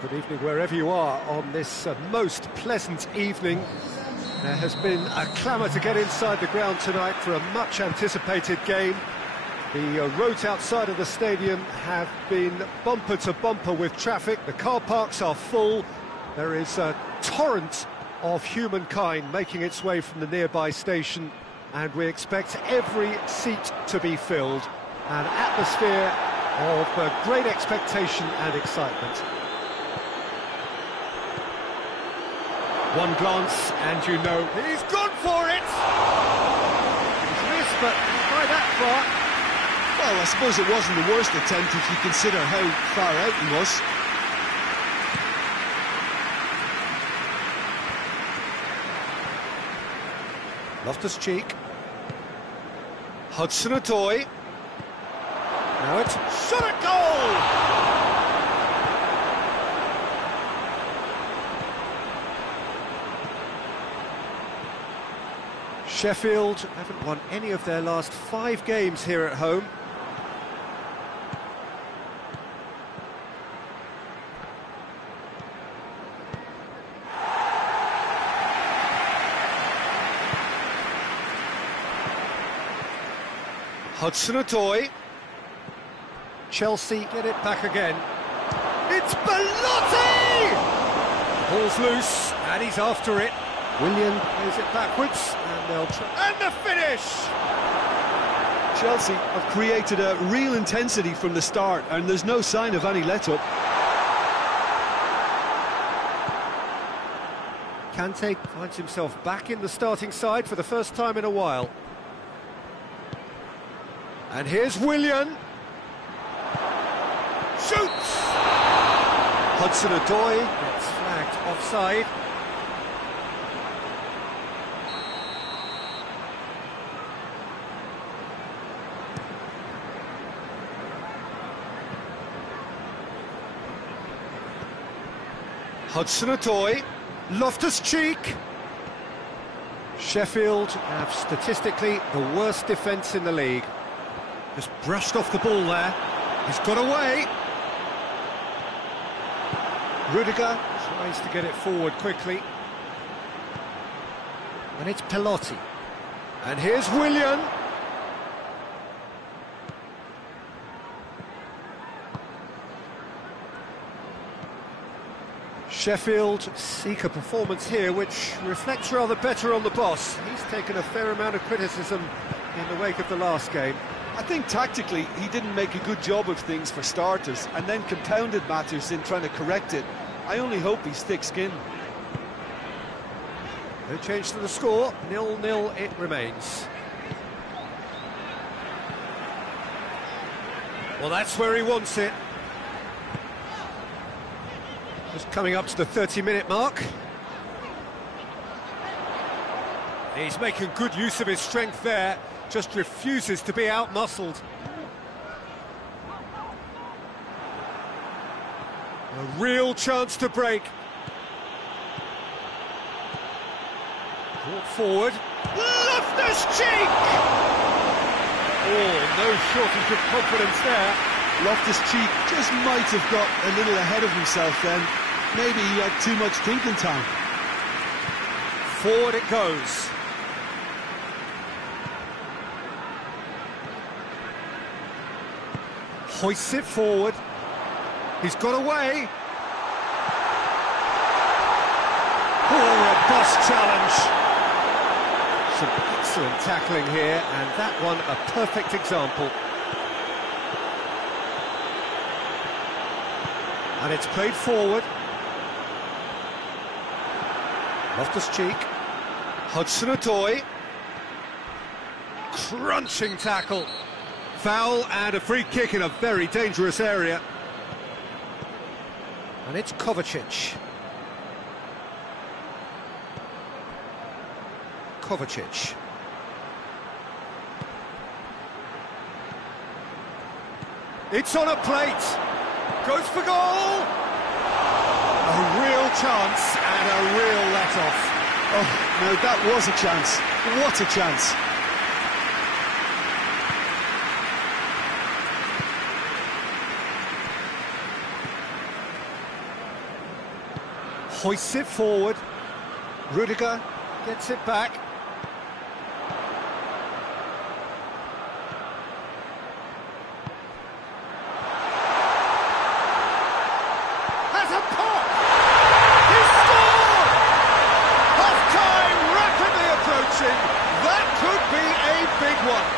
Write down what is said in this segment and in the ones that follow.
Good evening wherever you are on this most pleasant evening. There has been a clamour to get inside the ground tonight for a much-anticipated game. The roads outside of the stadium have been bumper to bumper with traffic. The car parks are full. There is a torrent of humankind making its way from the nearby station, and we expect every seat to be filled. An atmosphere of great expectation and excitement. One glance and you know he's gone for it! He's missed, but not by that far. Well, I suppose it wasn't the worst attempt if you consider how far out he was. Loftus-Cheek. Hudson-Odoi. Now it's shot at goal! Sheffield haven't won any of their last 5 games here at home. Hudson-Odoi. Chelsea get it back again. It's Belotti! Ball's loose, and he's after it. Willian plays it backwards, and they'll try... And the finish! Chelsea have created a real intensity from the start, and there's no sign of any let-up. Kante finds himself back in the starting side for the first time in a while. And here's Willian. Shoots! Hudson-Odoi gets flagged offside. Hudson-Odoi, Loftus-Cheek. Sheffield have statistically the worst defence in the league. Just brushed off the ball there. He's got away. Rudiger tries to get it forward quickly. And it's Belotti. And here's Willian. Sheffield seek a performance here which reflects rather better on the boss. He's taken a fair amount of criticism in the wake of the last game. I think tactically he didn't make a good job of things for starters, and then compounded matters in trying to correct it. I only hope he's thick-skinned. No change to the score, 0-0 it remains. Well, that's where he wants it. Just coming up to the 30-minute mark. He's making good use of his strength there, just refuses to be out-muscled. A real chance to break. Brought forward. Loftus-Cheek! Oh, no shortage of confidence there. Loftus-Cheek just might have got a little ahead of himself then. Maybe he had too much thinking time. Forward it goes. Hoists it forward. He's got away. Oh, robust challenge. Some excellent tackling here, and that one a perfect example. And it's played forward. Loftus-Cheek. Hudson-Odoi. Crunching tackle. Foul and a free kick in a very dangerous area. And it's Kovacic. Kovacic. It's on a plate. Goes for goal. A real chance and a real let-off. Oh, no, that was a chance. What a chance. Hoists it forward. Rudiger gets it back. Has a pop! He scored! Half-time rapidly approaching. That could be a big one.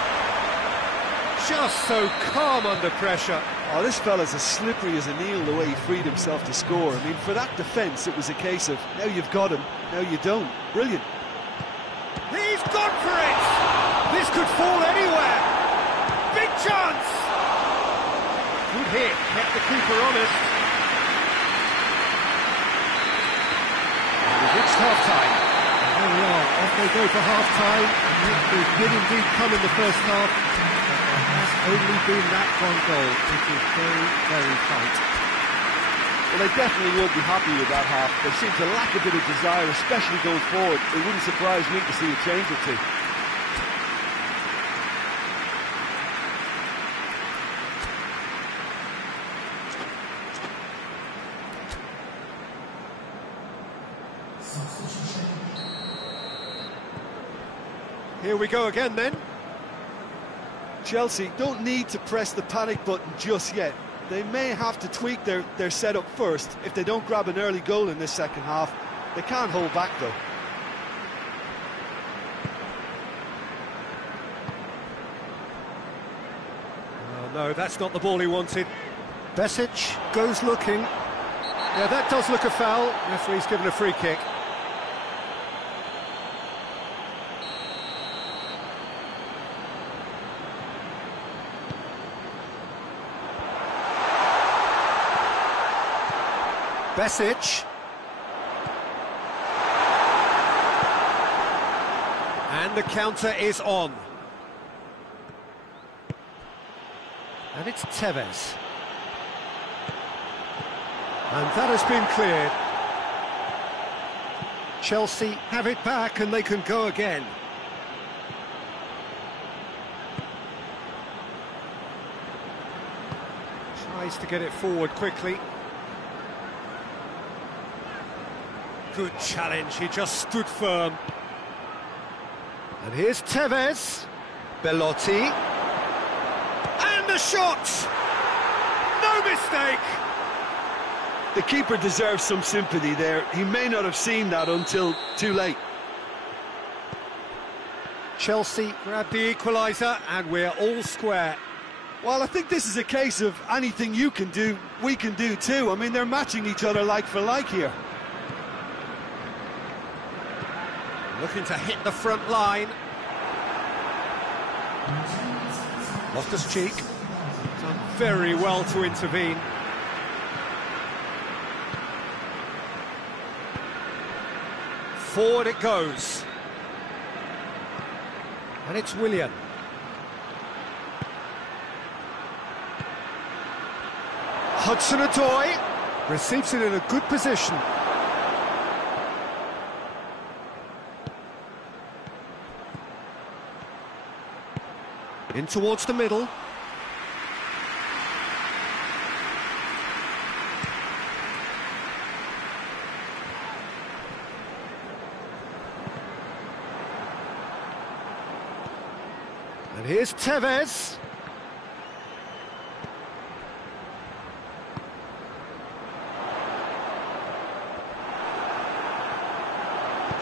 Just so calm under pressure. Oh, this fella's as slippery as an eel the way he freed himself to score. I mean, for that defence, it was a case of, now you've got him, now you don't. Brilliant. He's gone for it! This could fall anywhere! Big chance! Good hit, kept the keeper honest. And we've reached half-time. And there we are, off they go for half-time. And it did indeed come in the first half. Only been that one goal, which is very, very tight. Well, they definitely won't be happy with that half. They seem to lack a bit of desire, especially going forward. It wouldn't surprise me to see a change or two. Here we go again then. Chelsea don't need to press the panic button just yet. They may have to tweak their setup first if they don't grab an early goal in this second half. They can't hold back though. Oh, no, that's not the ball he wanted. Besic goes looking. Yeah, that does look a foul. Referee's given a free kick. Besic. And the counter is on. And it's Tevez. And that has been cleared. Chelsea have it back and they can go again. Tries to get it forward quickly. Good challenge, he just stood firm. And here's Tevez. Belotti. And the shot! No mistake! The keeper deserves some sympathy there. He may not have seen that until too late. Chelsea grab the equaliser and we're all square. Well, I think this is a case of anything you can do, we can do too. I mean, they're matching each other like for like here. Looking to hit the front line. Loftus-Cheek done very well to intervene. Forward it goes. And it's Willian. Hudson-Odoi receives it in a good position. In towards the middle. And here's Tevez.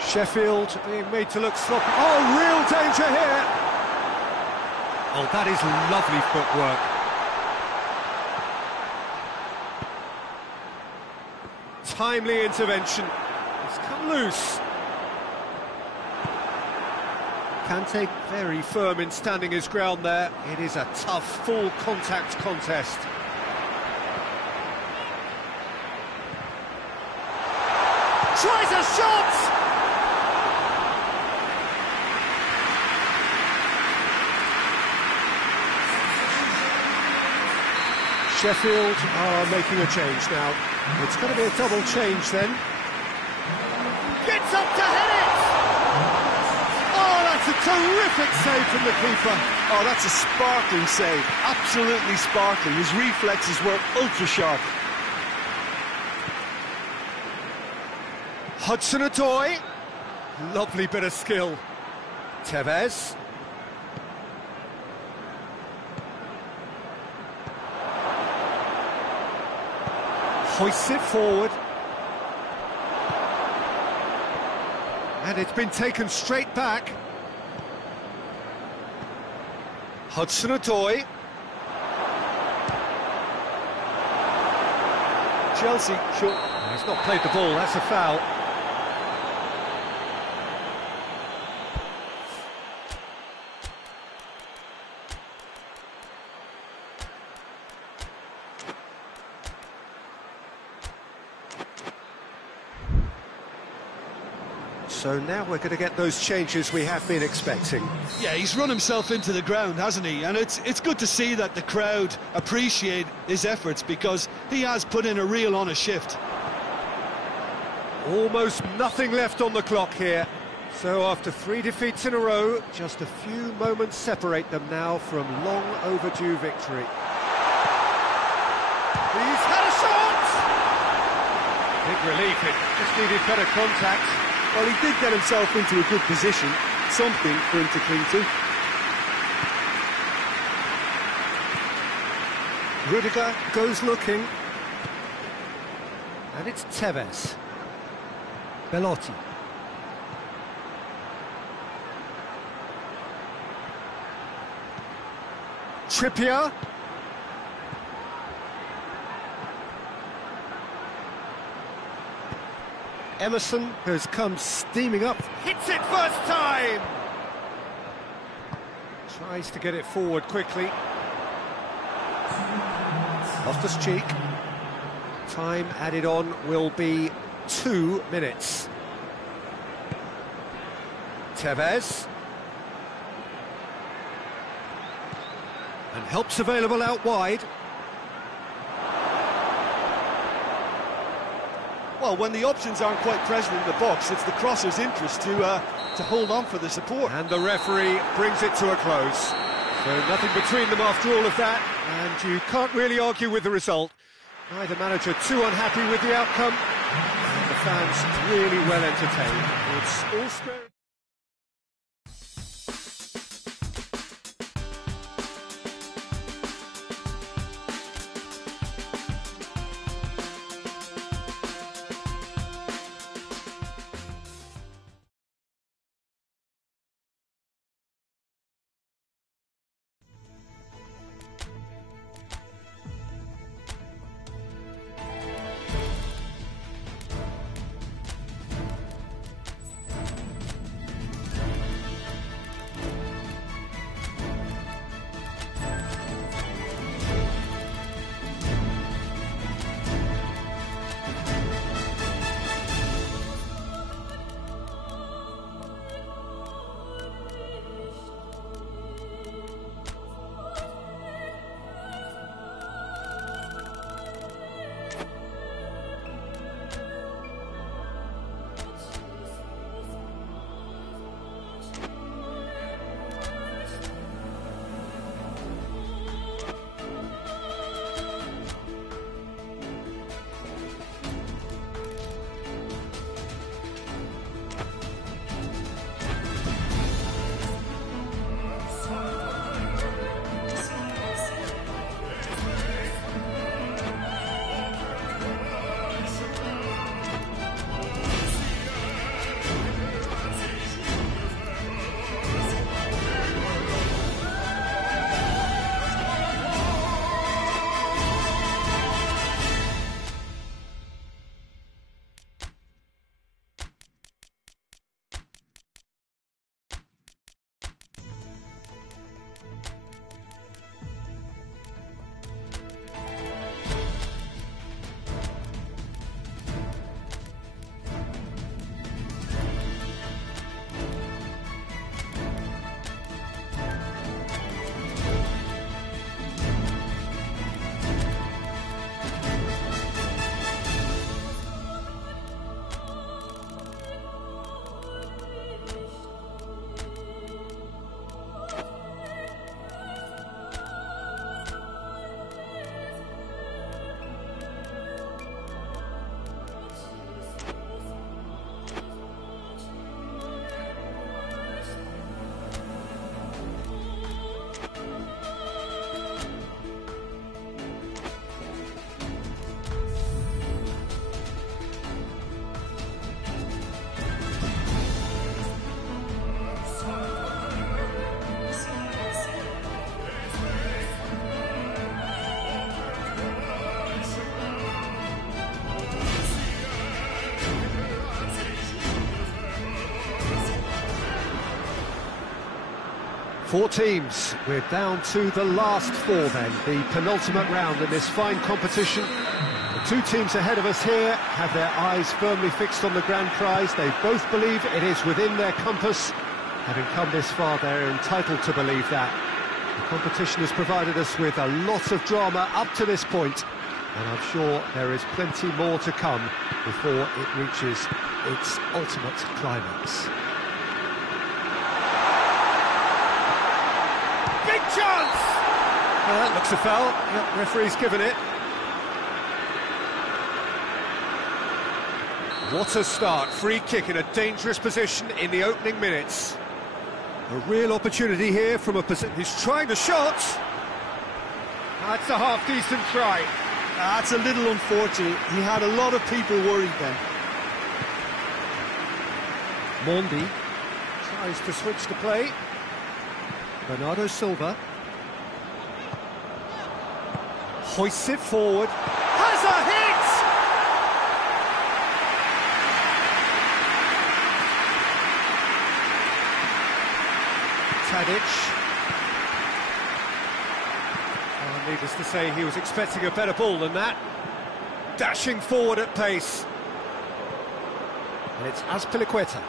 Sheffield being made to look sloppy. Oh, real danger here. Oh, that is lovely footwork. Timely intervention. It's come loose. Kante very firm in standing his ground there. It is a tough, full contact contest. Tries a shot! Sheffield are making a change now. It's going to be a double change then. Gets up to head it! Oh, that's a terrific save from the keeper. Oh, that's a sparkling save. Absolutely sparkling. His reflexes were ultra sharp. Hudson-Odoi. Lovely bit of skill. Tevez. Hoists it forward. And it's been taken straight back. Hudson-Odoi. Chelsea should... He's not played the ball, that's a foul. So now we're going to get those changes we have been expecting. Yeah, he's run himself into the ground, hasn't he? And it's good to see that the crowd appreciate his efforts, because he has put in a real honest shift. Almost nothing left on the clock here. So after 3 defeats in a row, just a few moments separate them now from long overdue victory. He's had a shot! Big relief, it just needed better contact. Well, he did get himself into a good position, something for him to cling to. Rudiger goes looking. And it's Tevez. Belotti. Trippier. Emerson has come steaming up. Hits it first time! Tries to get it forward quickly. Loftus-Cheek. Time added on will be 2 minutes. Tevez. And help's available out wide. Well, when the options aren't quite present in the box, it's the crosser's interest to hold on for the support. And the referee brings it to a close. So nothing between them after all of that, and you can't really argue with the result. Neither manager too unhappy with the outcome, and the fans really well entertained. It's all square. Four teams. We're down to the last four then, the penultimate round in this fine competition. The two teams ahead of us here have their eyes firmly fixed on the grand prize. They both believe it is within their compass. Having come this far, they're entitled to believe that. The competition has provided us with a lot of drama up to this point, and I'm sure there is plenty more to come before it reaches its ultimate climax. Big chance! That looks a foul. Yep, referee's given it. What a start. Free kick in a dangerous position in the opening minutes. A real opportunity here from a position. He's trying the shot. That's a half-decent try. That's a little unfortunate. He had a lot of people worried then. Mondi tries to switch the play. Bernardo Silva hoists it forward. Has a hit! Tadic. Needless to say, he was expecting a better ball than that. Dashing forward at pace. And it's Azpilicueta.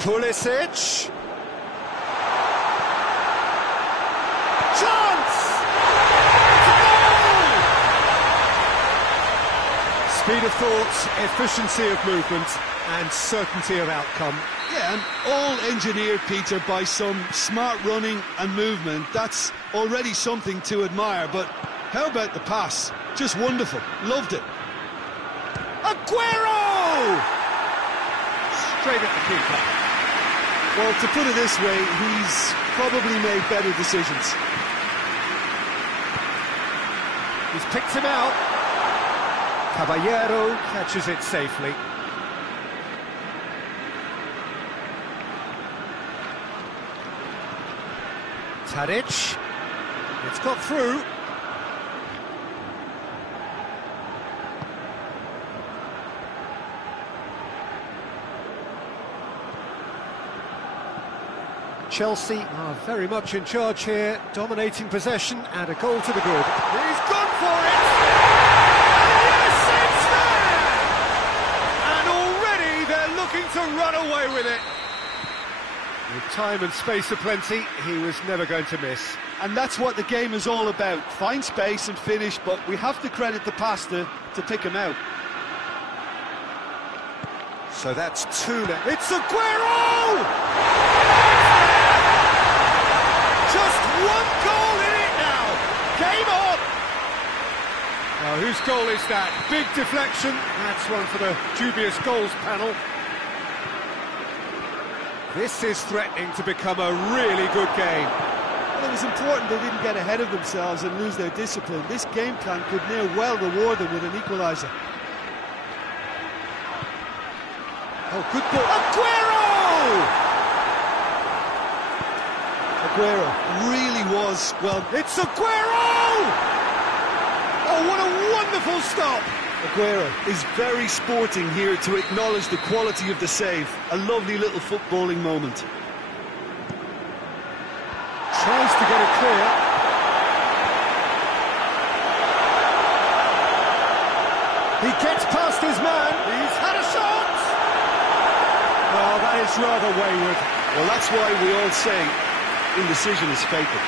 Pulisic. Chance! Speed of thought, efficiency of movement, and certainty of outcome. Yeah, and all engineered, Peter, by some smart running and movement. That's already something to admire, but how about the pass? Just wonderful. Loved it. Aguero! Straight at the keeper. Well, to put it this way, he's probably made better decisions. He's picked him out. Caballero catches it safely. Tadic. It's got through. Chelsea are very much in charge here, dominating possession and a goal to the good. He's gone for it! And yes, it's there! And already they're looking to run away with it. With time and space aplenty, he was never going to miss. And that's what the game is all about. Find space and finish, but we have to credit the passer to pick him out. So that's 2 now. It's Aguero! Just one goal in it now. Game on. Now, whose goal is that? Big deflection. That's one for the dubious goals panel. This is threatening to become a really good game. Well, it was important they didn't get ahead of themselves and lose their discipline. This game plan could now well reward them with an equaliser. Oh, good ball. Aguero! Aguero really was, well... It's Aguero! Oh, what a wonderful stop! Aguero is very sporting here to acknowledge the quality of the save. A lovely little footballing moment. Tries to get it clear. He gets past his man. He's had a shot! Oh, that is rather wayward. Well, that's why we all say indecision is fatal.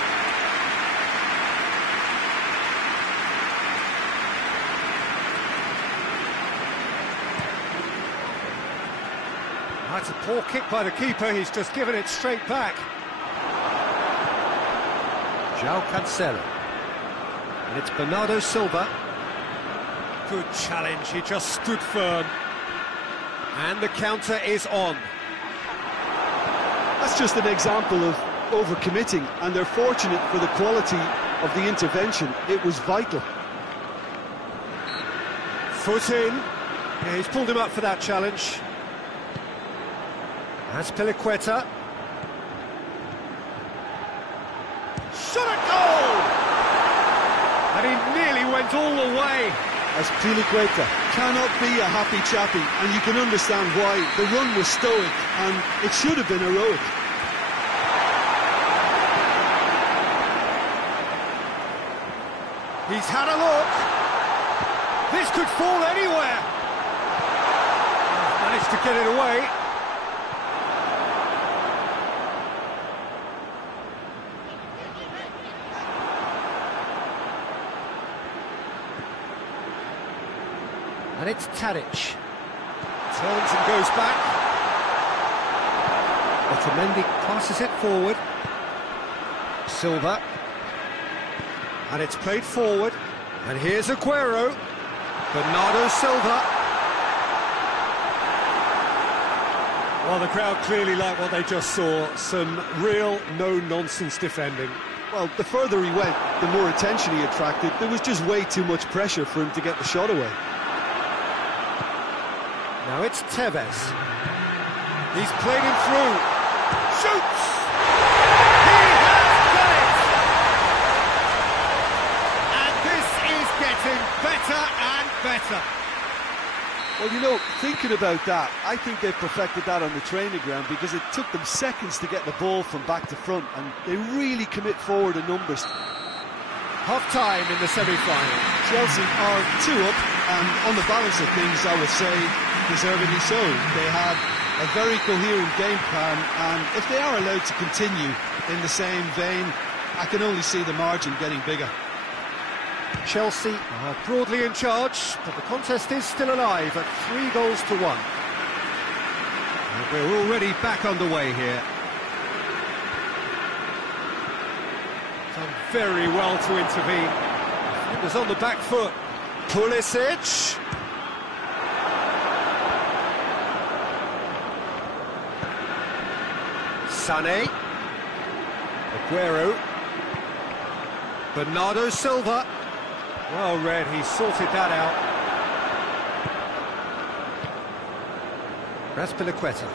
That's a poor kick by the keeper. He's just given it straight back. João Cancelo. And it's Bernardo Silva. Good challenge. He just stood firm. And the counter is on. That's just an example of overcommitting, and they're fortunate for the quality of the intervention. It was vital. Foot in. Yeah, he's pulled him up for that challenge. Azpilicueta. Shot at goal! And he nearly went all the way. Azpilicueta cannot be a happy chappy, and you can understand why. The run was stoic, and it should have been heroic. He's had a look. This could fall anywhere. Managed to get it away. And it's Tadic. Turns and goes back. Otamendi passes it forward. Silva. And it's played forward. And here's Aguero. Bernardo Silva. Well, the crowd clearly liked what they just saw. Some real no-nonsense defending. Well, the further he went, the more attention he attracted. There was just way too much pressure for him to get the shot away. Now it's Tevez. He's played him through. Shoots! He has done it! And this is getting better and better. Well, you know, thinking about that, I think they perfected that on the training ground, because it took them seconds to get the ball from back to front, and they really commit forward in numbers. Half-time in the semi-final. Chelsea are 2 up, and on the balance of things, I would say, deservedly so. They had a very coherent game plan, and if they are allowed to continue in the same vein, I can only see the margin getting bigger. Chelsea are broadly in charge, but the contest is still alive at 3-1. And we're already back underway here. Done very well to intervene. Defenders on the back foot. Pulisic. Sané. Aguero. Bernardo Silva. Well read, he sorted that out. Azpilicueta.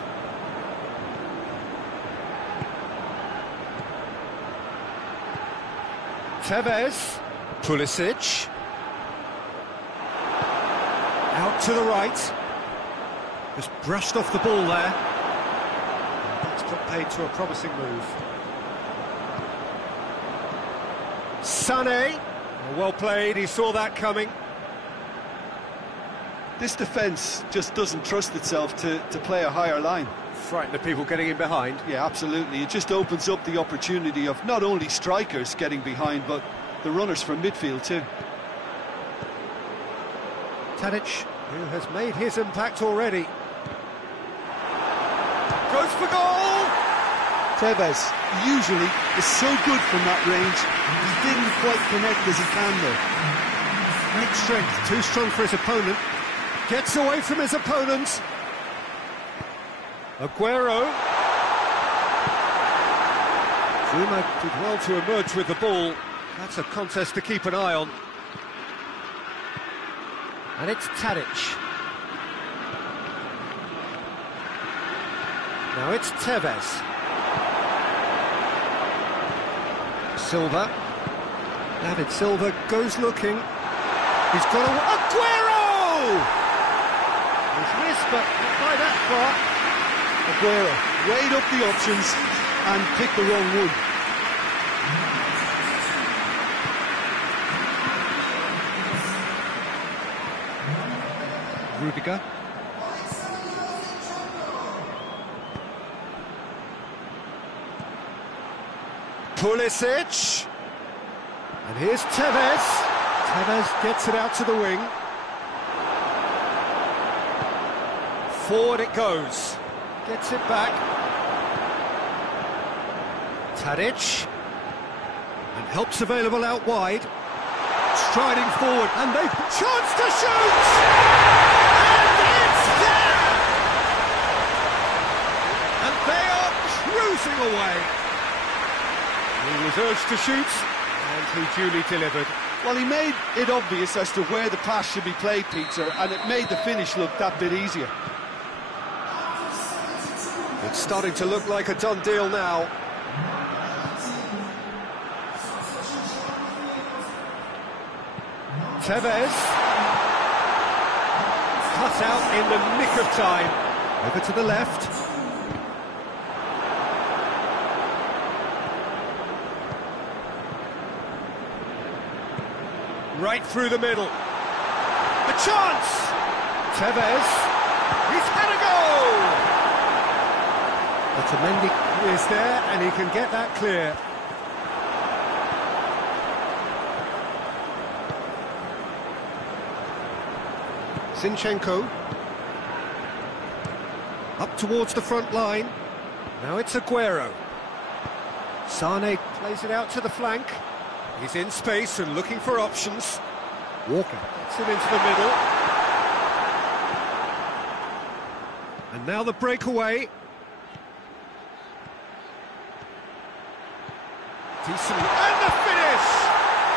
Tevez. Pulisic. Out to the right. Just brushed off the ball there. That's got paid to a promising move. Sané. Well played, he saw that coming. This defence just doesn't trust itself to play a higher line. Frighten the people getting in behind. Yeah, absolutely. It just opens up the opportunity of not only strikers getting behind, but the runners from midfield too. Tadic, who has made his impact already. Goes for goal! Tevez usually is so good from that range. He didn't quite connect as he can though. Great strength, too strong for his opponent. Gets away from his opponent. Aguero. Zuma did well to emerge with the ball. That's a contest to keep an eye on. And it's Tadic. Now it's Tevez. Silva. David Silva goes looking. He's got a... Aguero! He's missed, but not by that far. Aguero weighed up the options and picked the wrong one. Rudiger. Pulisic. And here's Tevez. Tevez gets it out to the wing. Forward it goes. Gets it back. Tadic. And help's available out wide. Striding forward, and they chance to shoot! And it's there! And they are cruising away. He was urged to shoot, and he duly delivered. Well, he made it obvious as to where the pass should be played, Peter, and it made the finish look that bit easier. It's starting to look like a done deal now. Tevez. cut out in the nick of time. Over to the left. Right through the middle. A chance! Tevez. He's had a go! Otamendi is there, and he can get that clear. Zinchenko. Up towards the front line. Now it's Aguero. Sane plays it out to the flank. He's in space and looking for options. Walker gets it into the middle. And now the breakaway. Decent. And the finish!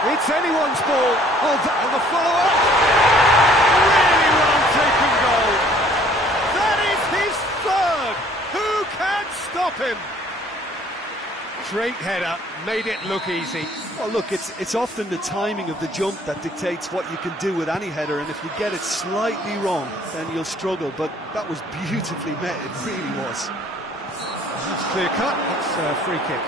It's anyone's ball. Oh, and the follow-up. Really well taken goal. That is his third. Who can stop him? Great header, made it look easy. Well, look, it's often the timing of the jump that dictates what you can do with any header, and if you get it slightly wrong, then you'll struggle, but that was beautifully met, it really was. That's clear cut, that's a free kick.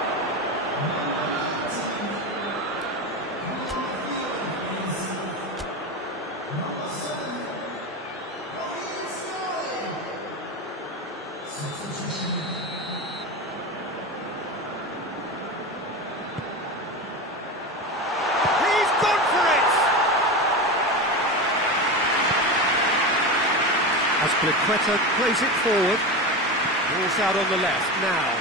Azpilicueta plays it forward. Ball's out on the left now.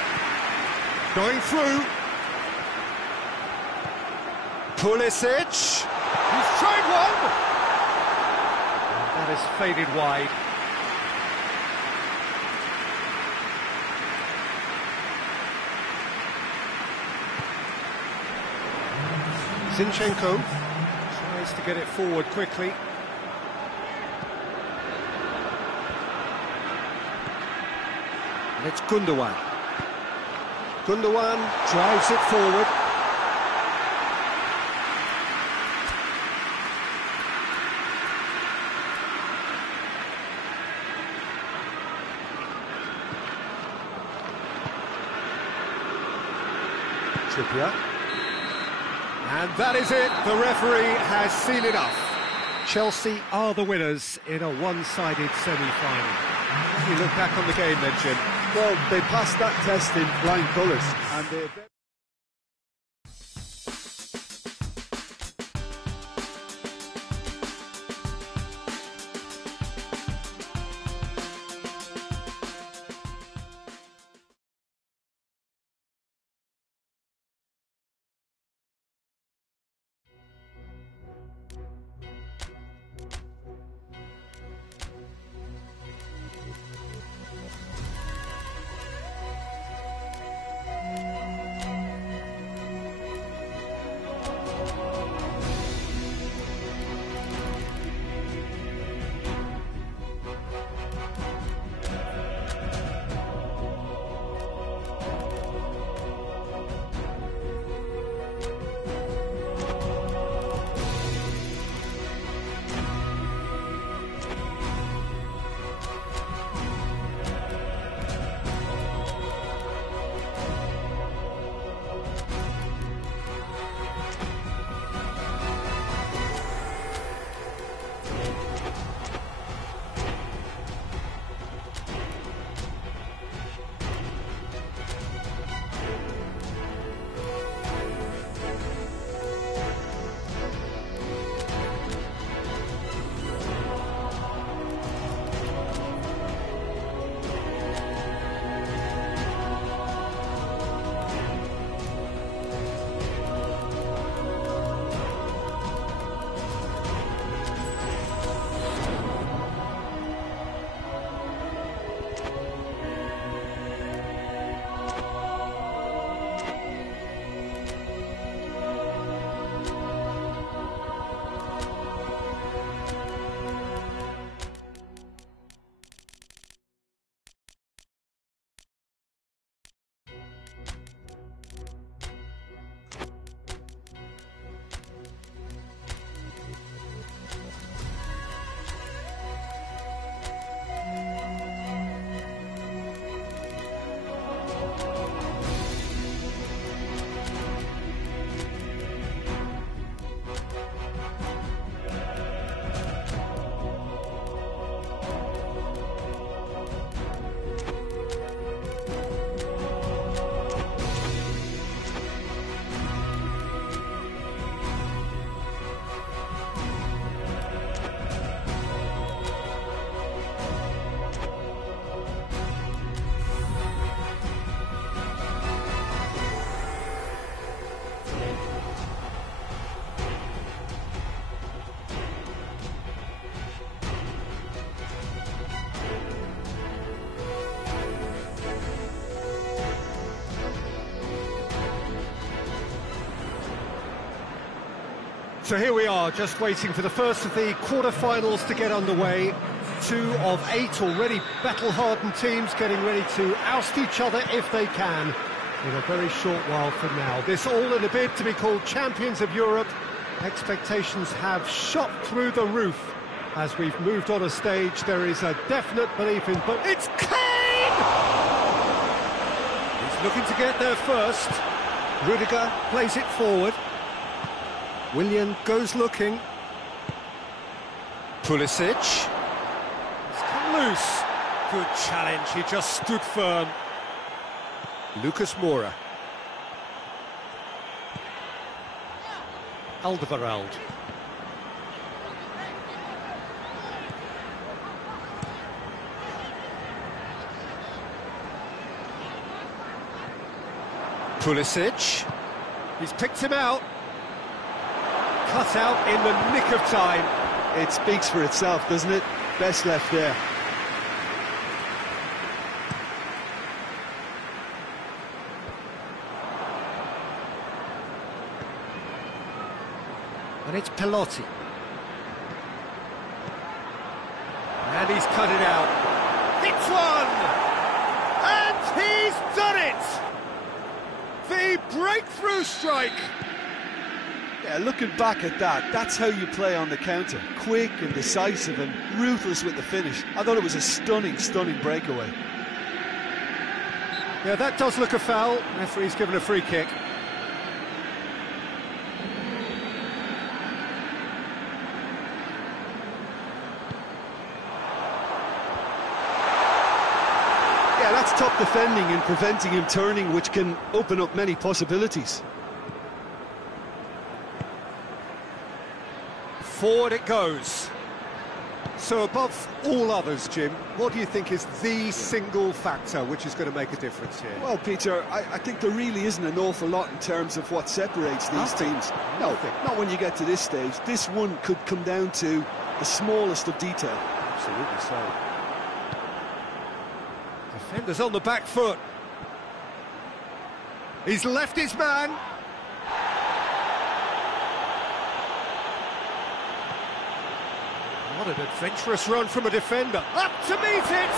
Going through. Pulisic. He's tried one. And that has faded wide. Zinchenko tries to get it forward quickly. And it's Gundogan. Gundogan drives it forward. Trippier. And that is it. The referee has seen enough. Chelsea are the winners in a one-sided semi-final. You look back on the game then, Jim. Well, they passed that test in flying colours, and they're... So here we are, just waiting for the first of the quarter-finals to get underway. 2 of 8 already battle-hardened teams getting ready to oust each other if they can in a very short while from now. This all in a bid to be called champions of Europe. Expectations have shot through the roof. As we've moved on a stage, there is a definite belief in... But it's Kane! He's looking to get there first. Rudiger plays it forward. Willian goes looking. Pulisic. It's come loose. Good challenge, he just stood firm. Lucas Moura. Alderweireld. Pulisic. He's picked him out. Cut out in the nick of time. It speaks for itself, doesn't it? Best left there. And it's Pelotti. And he's cut it out. It's one! And he's done it! The breakthrough strike! Yeah, looking back at that, that's how you play on the counter. Quick and decisive and ruthless with the finish. I thought it was a stunning, stunning breakaway. Yeah, that does look a foul. Referee's given a free kick. Yeah, that's top defending and preventing him turning, which can open up many possibilities. Forward it goes. So above all others, Jim, what do you think is the single factor which is going to make a difference here? Well, Peter, I think there really isn't an awful lot in terms of what separates these teams. No, not when you get to this stage. This one could come down to the smallest of detail. Absolutely so. Defender's on the back foot. He's left his man. What an adventurous run from a defender. Up to meet it!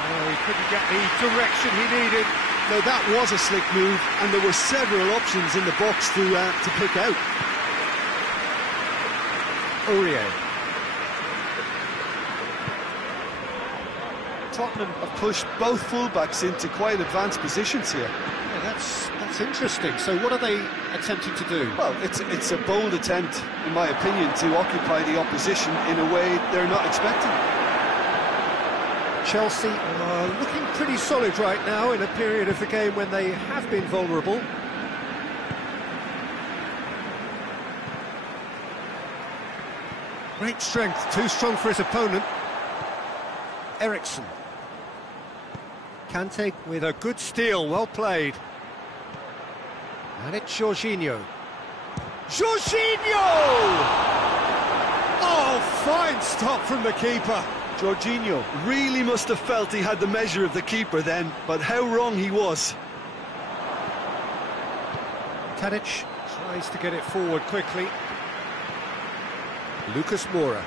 Oh, he couldn't get the direction he needed. No, that was a slick move, and there were several options in the box to pick out. Aurier. Tottenham have pushed both fullbacks into quite advanced positions here. Yeah, that's interesting. So what are they attempting to do? Well, it's a bold attempt, in my opinion, to occupy the opposition in a way they're not expecting. Chelsea are looking pretty solid right now in a period of the game when they have been vulnerable. Great strength, too strong for his opponent. Eriksson. Kante with a good steal, well played. And it's Jorginho. Jorginho! Oh, fine stop from the keeper. Jorginho really must have felt he had the measure of the keeper then, but how wrong he was. Tadic tries to get it forward quickly. Lucas Moura.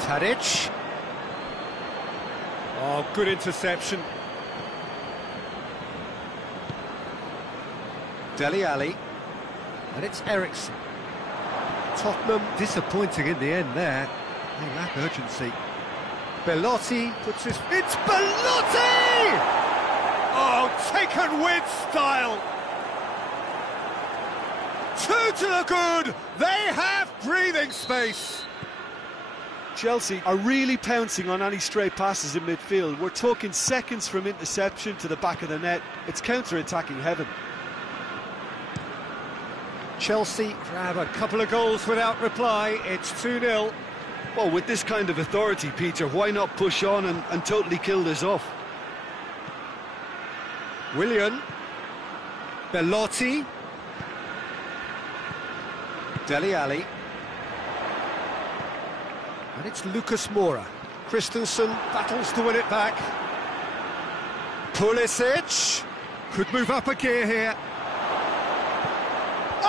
Tadic. Oh, good interception. Dele Alli. And it's Eriksson. Tottenham disappointing in the end there. They lack urgency. Belotti puts his... It's Belotti! Oh, taken with style! 2 to the good! They have breathing space! Chelsea are really pouncing on any stray passes in midfield. We're talking seconds from interception to the back of the net. It's counter-attacking heaven. Chelsea grab a couple of goals without reply. It's 2-0. Well, with this kind of authority, Peter, why not push on and totally kill this off? Willian. Belotti. Dele Alli. And it's Lucas Moura. Christensen battles to win it back. Pulisic could move up a gear here.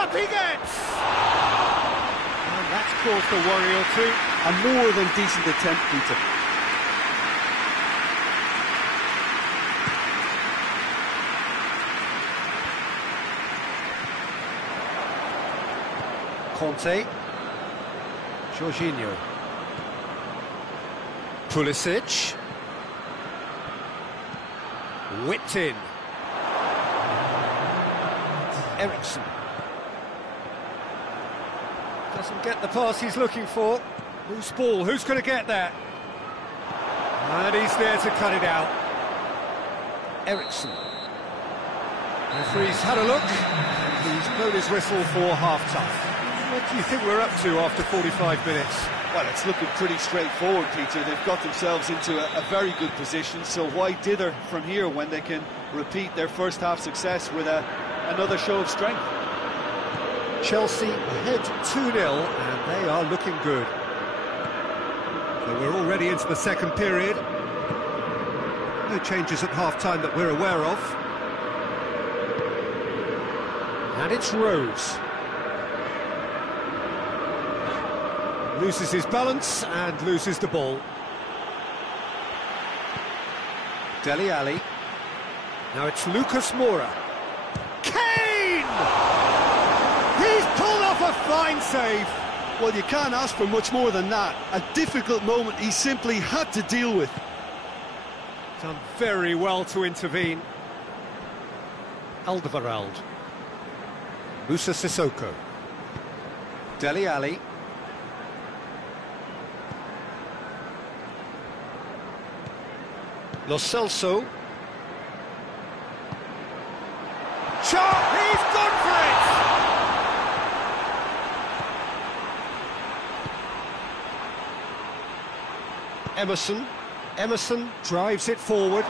up he gets! And that's caused a worry or two. A more than decent attempt, Peter. Conte. Jorginho. Pulisic. Whipped in. Ericsson. Doesn't get the pass he's looking for. Loose ball, who's going to get that? And he's there to cut it out. Ericsson. Referee's had a look, and he's blown his whistle for half-time. What do you think we're up to after 45 minutes? Well, it's looking pretty straightforward, Peter. They've got themselves into a very good position, so why dither from here when they can repeat their first half success with another show of strength? Chelsea ahead 2-0, and they are looking good. So we're already into the second period. No changes at half-time that we're aware of. And it's Rose. Loses his balance and loses the ball. Dele Alli. Now it's Lucas Moura. Kane! He's pulled off a fine save. Well, you can't ask for much more than that. A difficult moment he simply had to deal with. Done very well to intervene. Alderweireld. Moussa Sissoko. Dele Alli. Lo Celso. Shot! He's gone for it! Emerson. Emerson drives it forward.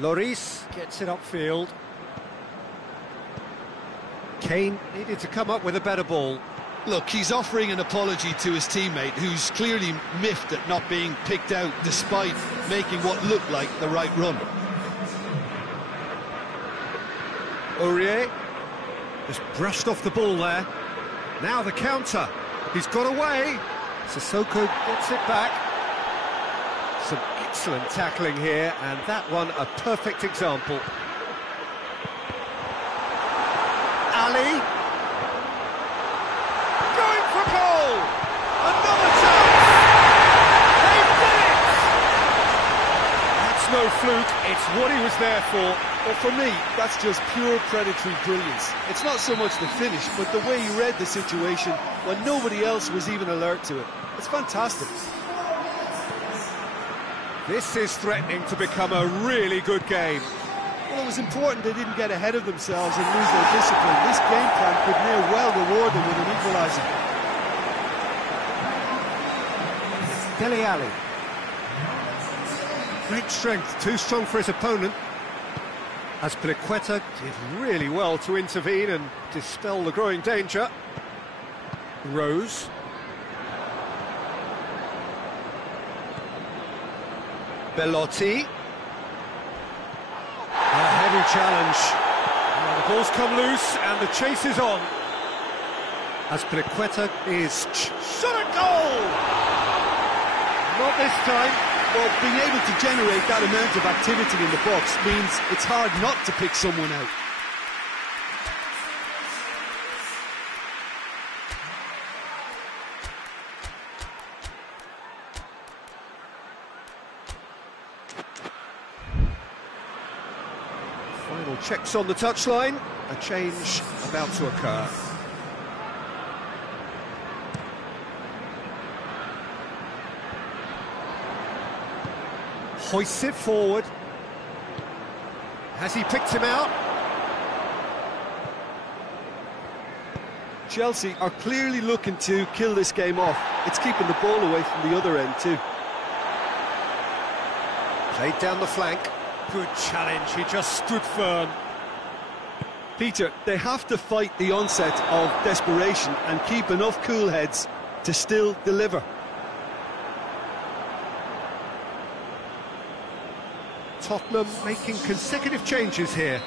Lloris gets it upfield. Kane needed to come up with a better ball. Look, he's offering an apology to his teammate, who's clearly miffed at not being picked out despite making what looked like the right run. Aurier just brushed off the ball there. Now the counter. He's got away. Sissoko gets it back. Some excellent tackling here, and that one a perfect example. Ali. Going for goal! Another chance! They've done it! That's no fluke, it's what he was there for. Well, for me, that's just pure predatory brilliance. It's not so much the finish, but the way he read the situation when nobody else was even alert to it. It's fantastic. This is threatening to become a really good game. Well, it was important they didn't get ahead of themselves and lose their discipline. This game plan could near well reward them with an equaliser. Dele Alli. Great strength, too strong for his opponent. Azpilicueta did really well to intervene and dispel the growing danger. Rose. Belotti. A heavy challenge. Well, the ball's come loose and the chase is on. Azpilicueta is shot at goal! Not this time. Well, being able to generate that amount of activity in the box means it's hard not to pick someone out. Final checks on the touchline. A change about to occur. Hoists it forward. Has he picked him out? Chelsea are clearly looking to kill this game off. It's keeping the ball away from the other end too. Played down the flank. Good challenge, he just stood firm. Peter, they have to fight the onset of desperation and keep enough cool heads to still deliver. Tottenham making consecutive changes here.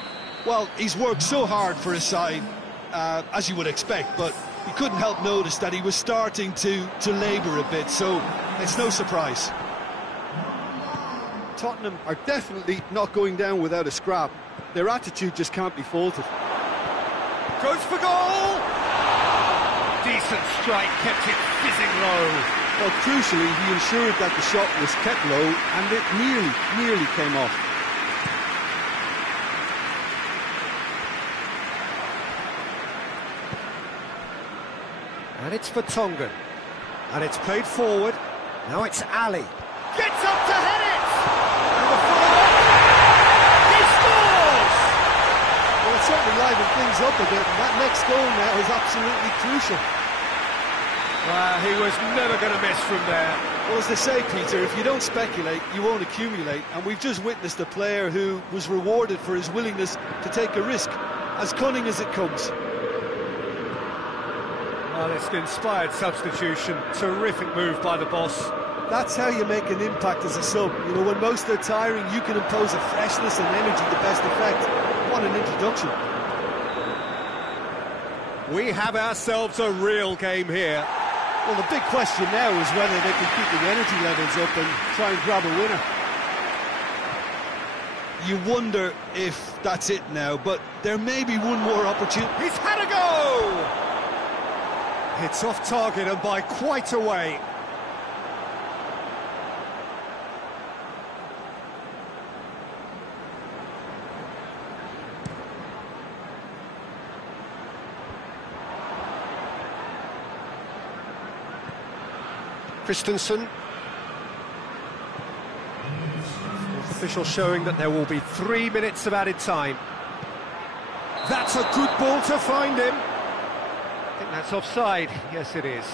Well, he's worked so hard for his side, as you would expect, but you couldn't help notice that he was starting to labour a bit, so it's no surprise. Tottenham are definitely not going down without a scrap. Their attitude just can't be faulted. Goes for goal! Decent strike, kept it fizzing low. Well, crucially, he ensured that the shot was kept low, and it nearly came off. And it's for Tongan. And it's played forward. Now it's Ali. Gets up to head it! And the follow-up. He scores! Well, it certainly livened things up a bit, and that next goal now is absolutely crucial. He was never going to miss from there. Well, as they say, Peter, if you don't speculate, you won't accumulate, and we've just witnessed a player who was rewarded for his willingness to take a risk, as cunning as it comes. Well, it's an inspired substitution. Terrific move by the boss. That's how you make an impact as a sub. You know, when most are tiring, you can impose a freshness and energy to best effect. What an introduction. We have ourselves a real game here. Well, the big question now is whether they can keep the energy levels up and try and grab a winner. You wonder if that's it now, but there may be one more opportunity. He's had a go! It's off target and by quite a way. Christensen. Official showing that there will be 3 minutes of added time. That's a good ball to find him. I think that's offside. Yes, it is.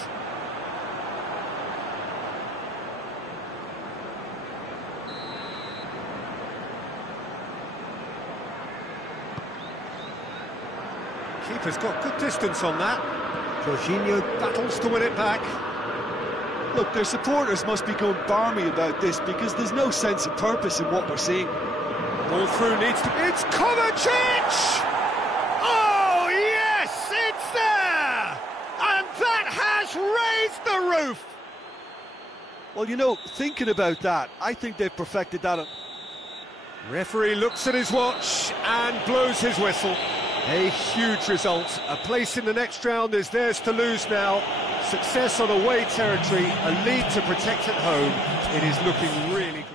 Keeper's got good distance on that. Jorginho battles to win it back. Look, their supporters must be going barmy about this because there's no sense of purpose in what we're seeing. Ball through needs to... It's Kovacic! Oh, yes, it's there! And that has raised the roof! Well, you know, thinking about that, I think they've perfected that. Referee looks at his watch and blows his whistle. A huge result. A place in the next round is theirs to lose now. Success on away territory, a lead to protect at home. It is looking really good.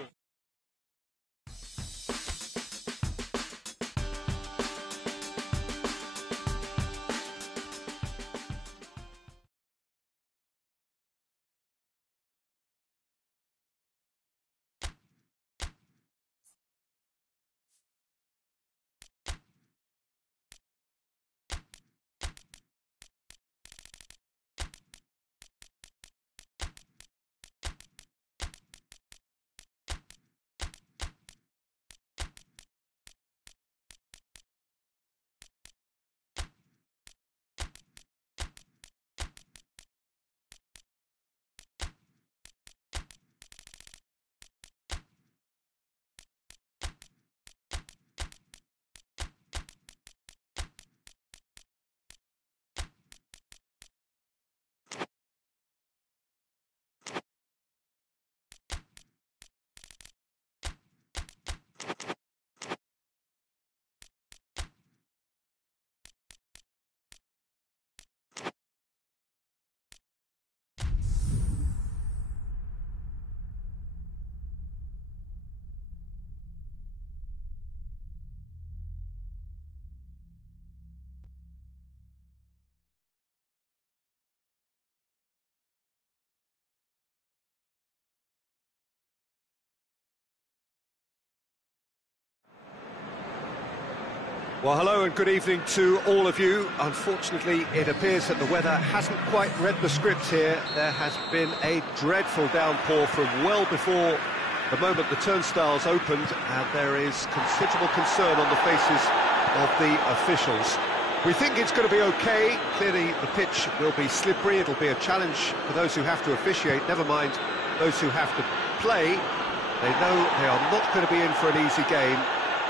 Well, hello and good evening to all of you. Unfortunately, it appears that the weather hasn't quite read the script here. There has been a dreadful downpour from well before the moment the turnstiles opened, and there is considerable concern on the faces of the officials. We think it's going to be okay. Clearly, the pitch will be slippery. It'll be a challenge for those who have to officiate, never mind those who have to play. They know they are not going to be in for an easy game,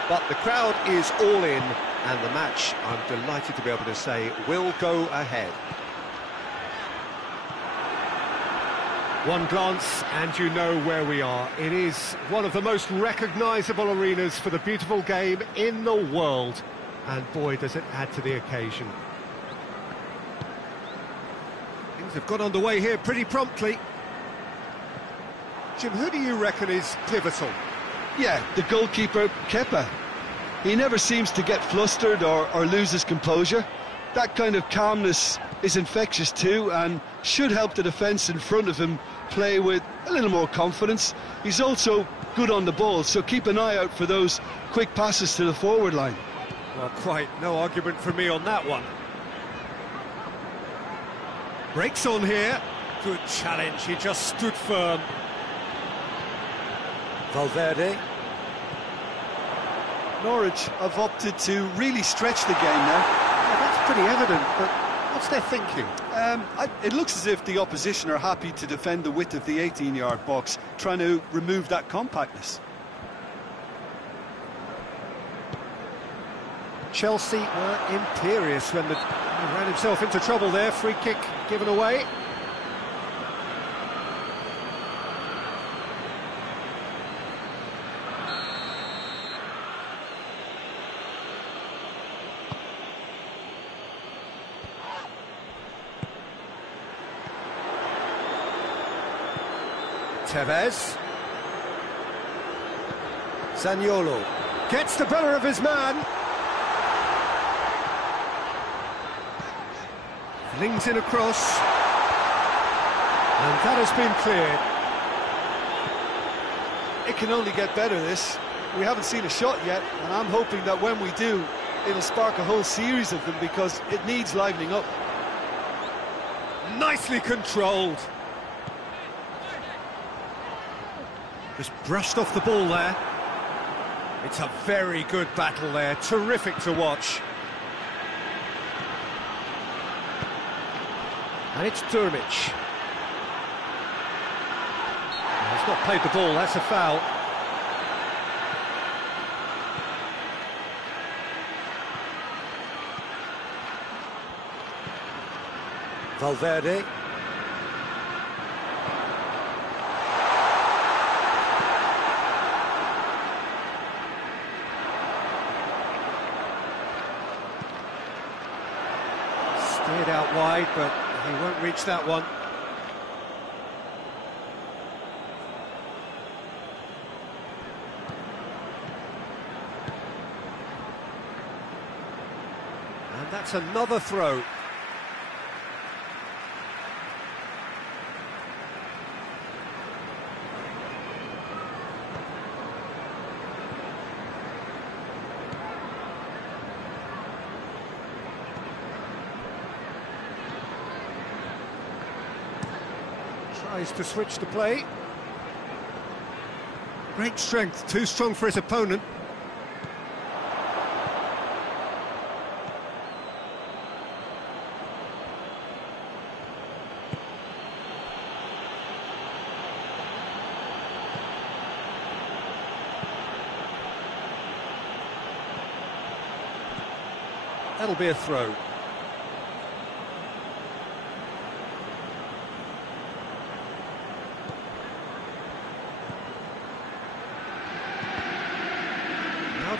but the crowd is all in, and the match, I'm delighted to be able to say, will go ahead. One glance and you know where we are. It is one of the most recognisable arenas for the beautiful game in the world, and boy does it add to the occasion. Things have got underway here pretty promptly. Jim, who do you reckon is pivotal? Yeah, the goalkeeper, Kepa. He never seems to get flustered or lose his composure. That kind of calmness is infectious too, and should help the defence in front of him play with a little more confidence. He's also good on the ball, so keep an eye out for those quick passes to the forward line. Well, quite no argument from me on that one. Breaks on here. Good challenge, he just stood firm. Valverde. Norwich have opted to really stretch the game now. Yeah, that's pretty evident, but what's their thinking? It looks as if the opposition are happy to defend the width of the 18-yard box, trying to remove that compactness. Chelsea were imperious when he ran himself into trouble there. Free kick given away. Tevez. Zaniolo gets the better of his man. Flings in across. And that has been cleared. It can only get better, this. We haven't seen a shot yet, and I'm hoping that when we do, it'll spark a whole series of them, because it needs livening up. Nicely controlled. Just brushed off the ball there. It's a very good battle there, terrific to watch. And it's Durmic. He's not played the ball, that's a foul. Valverde. Steered out wide, but he won't reach that one. And that's another throw. Tries to switch the play. Great strength, too strong for his opponent. That'll be a throw.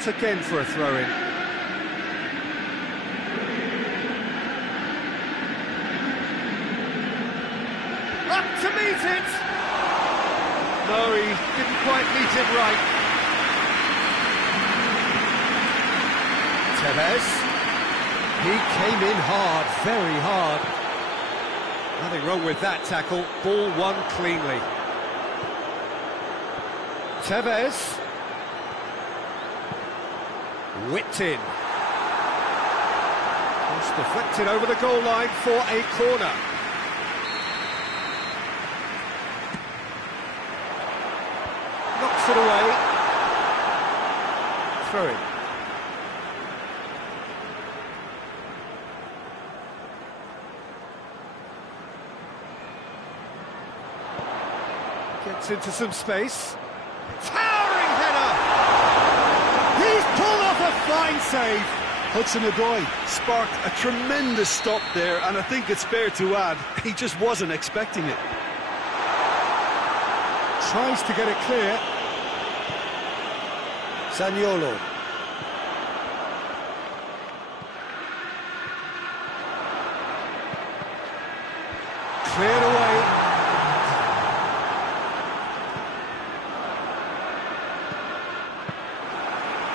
Again for a throw-in. Up to meet it! No, he didn't quite meet it right. Tevez. He came in hard, very hard. Nothing wrong with that tackle. Ball won cleanly. Tevez. Whipped in. Just deflected over the goal line for a corner. Knocks it away. Throw in. Gets into some space. Towering header! He's pulled off a fine save. Hudson-Odoi sparked a tremendous stop there, and I think it's fair to add, he just wasn't expecting it. Tries to get it clear. Zaniolo. Cleared away.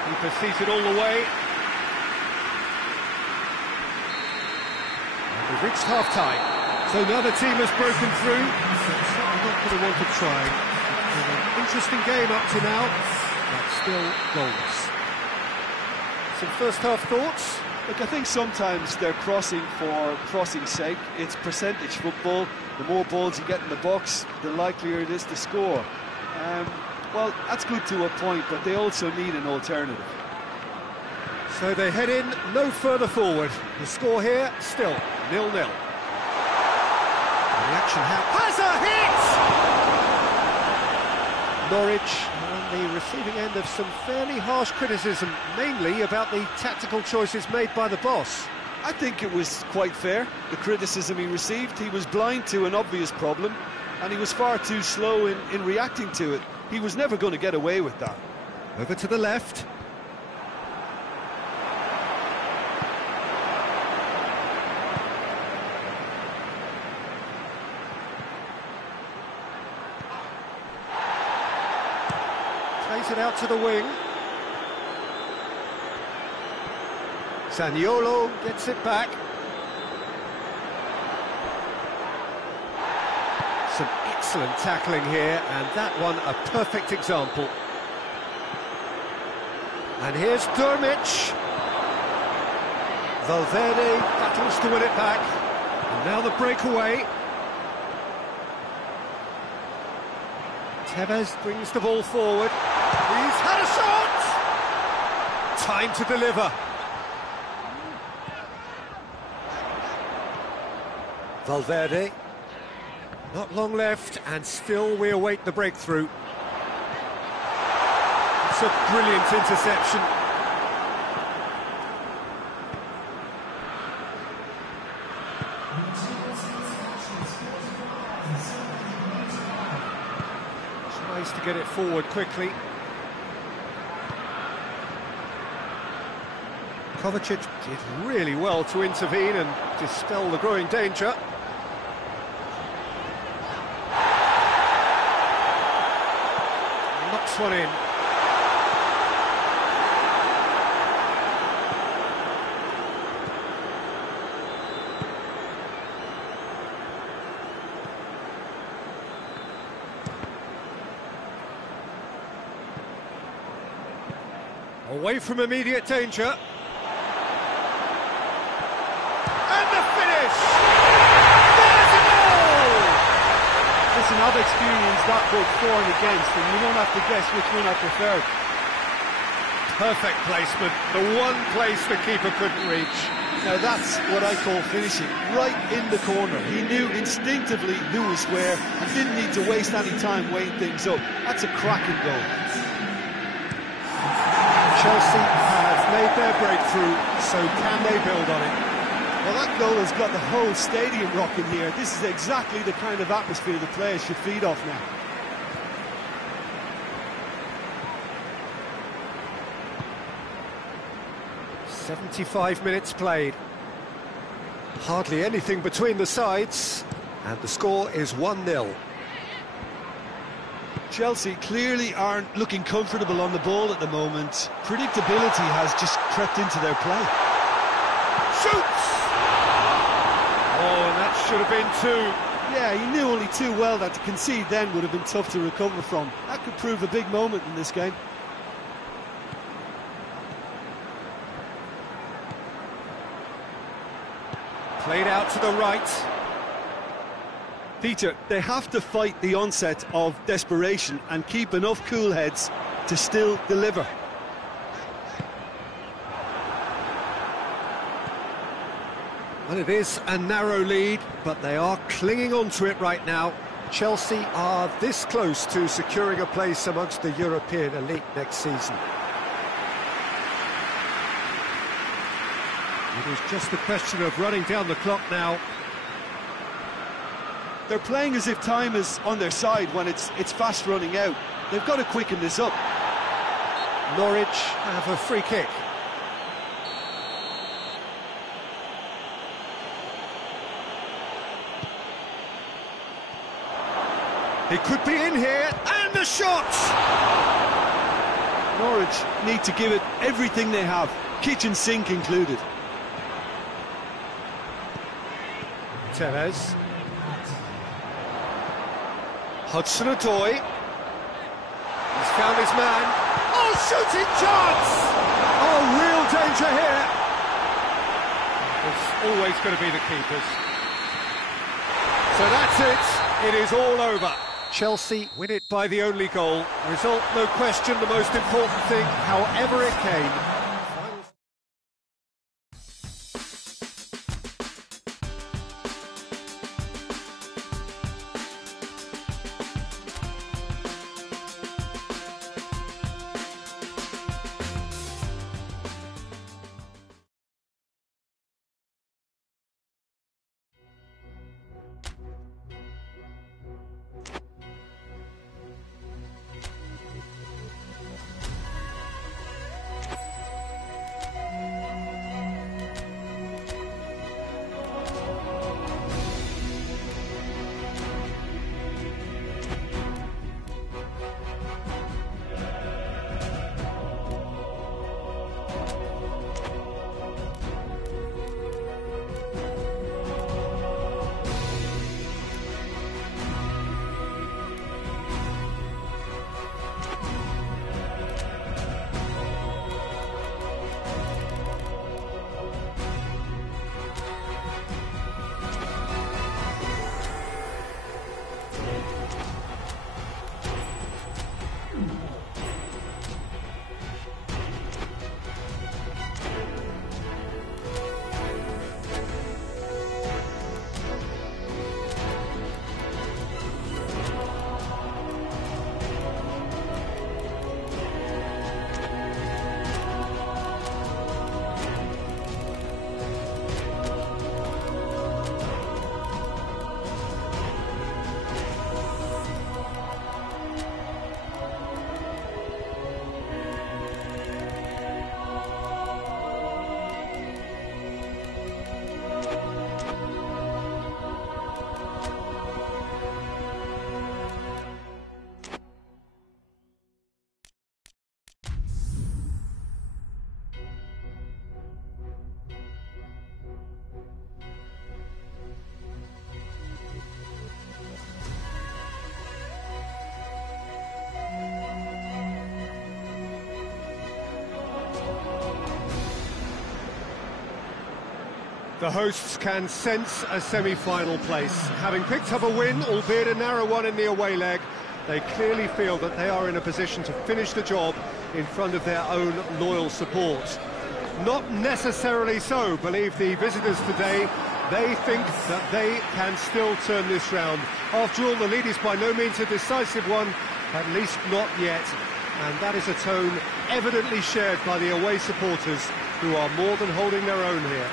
Keeper seated all the way. And we've reached half-time. So now the team has broken through. So it's certainly not going to want to try. It's been an interesting game up to now, but still goalless. Some first-half thoughts? Look, I think sometimes they're crossing for crossing's sake. It's percentage football. The more balls you get in the box, the likelier it is to score. Well, that's good to a point, but they also need an alternative. So they head in no further forward. The score here, still 0-0. The action has a hit! Norwich on the receiving end of some fairly harsh criticism, mainly about the tactical choices made by the boss. I think it was quite fair, the criticism he received. He was blind to an obvious problem, and he was far too slow in reacting to it. He was never going to get away with that. Over to the left. Plays it out to the wing. Zaniolo gets it back. Some excellent tackling here, and that one a perfect example. And here's Dermich. Valverde battles to win it back. And now the breakaway. Tevez brings the ball forward. He's had a shot! Time to deliver. Valverde. Not long left, and still we await the breakthrough. It's a brilliant interception. Tries to get it forward quickly. Kovacic did really well to intervene and dispel the growing danger. Knocks one in. Away from immediate danger. And the finish! There's a goal! Listen, I've experienced that both for and against, and you don't have to guess which one I preferred. Perfect placement, the one place the keeper couldn't reach. Now that's what I call finishing, right in the corner. He knew instinctively who was where and didn't need to waste any time weighing things up. That's a cracking goal. Chelsea have made their breakthrough, so can they build on it? Well, that goal has got the whole stadium rocking here. This is exactly the kind of atmosphere the players should feed off now. "75 minutes played. Hardly anything between the sides, and the score is 1-0. Chelsea clearly aren't looking comfortable on the ball at the moment. Predictability has just crept into their play. Shoots! Oh, and that should have been two. Yeah, he knew only too well that to concede then would have been tough to recover from. That could prove a big moment in this game. Played out to the right. Peter, they have to fight the onset of desperation and keep enough cool heads to still deliver. Well, it is a narrow lead, but they are clinging on to it right now. Chelsea are this close to securing a place amongst the European elite next season. It is just a question of running down the clock now. They're playing as if time is on their side when it's fast running out. They've got to quicken this up. Norwich have a free kick. He could be in here, and the shot! Norwich need to give it everything they have, kitchen sink included. Tevez. Hudson-Odoi. He's found his man. Oh, shooting chance! Oh, real danger here. It's always going to be the keepers. So that's it. It is all over. Chelsea win it by the only goal. Result, no question, the most important thing, however it came. The hosts can sense a semi-final place. Having picked up a win, albeit a narrow one in the away leg, they clearly feel that they are in a position to finish the job in front of their own loyal support. Not necessarily so, believe the visitors today. They think that they can still turn this round. After all, the lead is by no means a decisive one, at least not yet. And that is a tone evidently shared by the away supporters, who are more than holding their own here.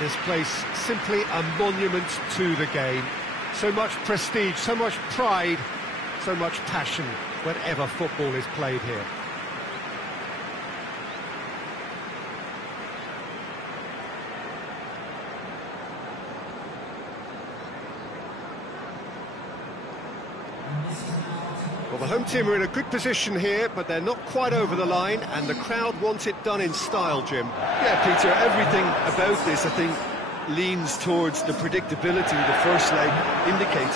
This place simply a monument to the game. So much prestige, so much pride, so much passion whenever football is played here. Well, the home team are in a good position here, but they're not quite over the line, and the crowd wants it done in style, Jim. Yeah, Peter, everything about this, I think, leans towards the predictability the first leg indicated.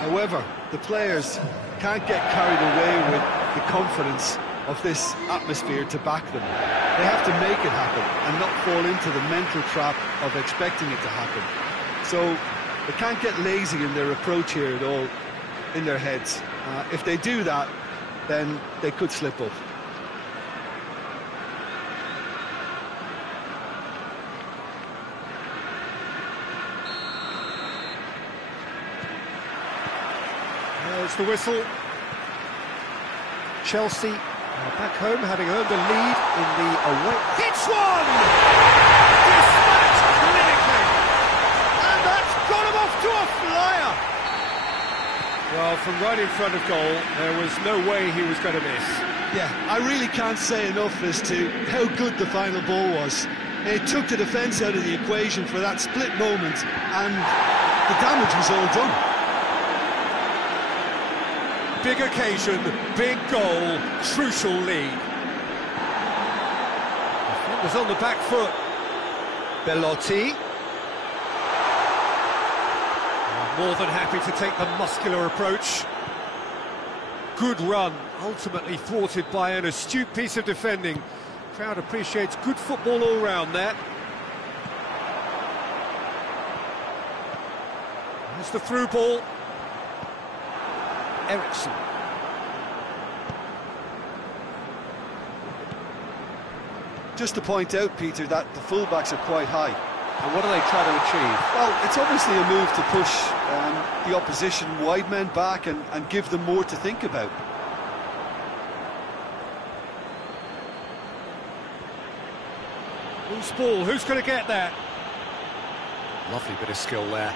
However, the players can't get carried away with the confidence of this atmosphere to back them. They have to make it happen and not fall into the mental trap of expecting it to happen. So they can't get lazy in their approach here at all, in their heads. If they do that, then they could slip up. There's the whistle. Chelsea back home, having earned a lead in the away. Hits one! Dispatched clinically! And that's got him off to a flyer! Well, from right in front of goal, there was no way he was going to miss. Yeah, I really can't say enough as to how good the final ball was. It took the defence out of the equation for that split moment, and the damage was all done. Big occasion, big goal, crucial lead. Defenders on the back foot. Belotti. More than happy to take the muscular approach. Good run, ultimately thwarted by an astute piece of defending. Crowd appreciates good football all round there. There's the through ball. Ericsson. Just to point out, Peter, that the fullbacks are quite high. And what are they trying to achieve? Well, it's obviously a move to push the opposition wide men back and give them more to think about. Loose ball, who's going to get that? Lovely bit of skill there.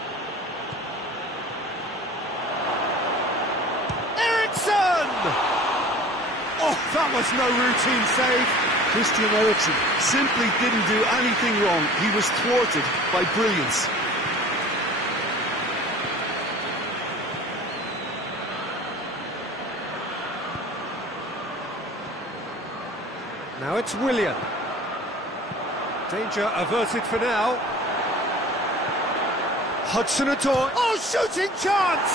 Oh, that was no routine save. Christian Eriksen simply didn't do anything wrong. He was thwarted by brilliance. Now it's Willian. Danger averted for now. Hudson-Odoi. Oh, shooting chance!